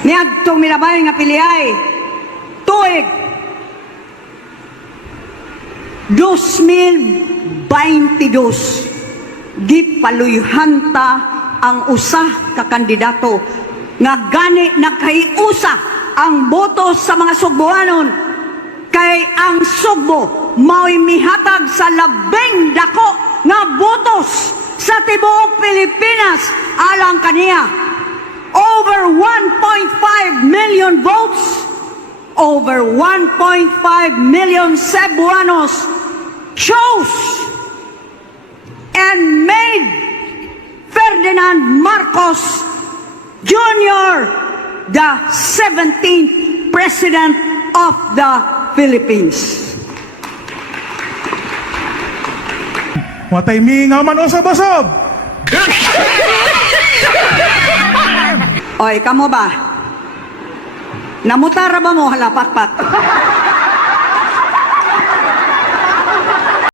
Niadtong minabay nga piliay, tuig 2022, gipaluyhanta ang usa ka kandidato nga gani nagkaiusa ang boto sa mga Sugboanon, kay ang Sugbo mao'y mihatag sa labing dako nga botos sa tibuok Pilipinas alang kaniya. Over 1.5 million votes, over 1.5 million Cebuanos chose and made Ferdinand Marcos Jr. the 17th President of the Philippines. Watay mingaw man usab-usab. Oy, kamo ba? Namutara ba mo halapatpat?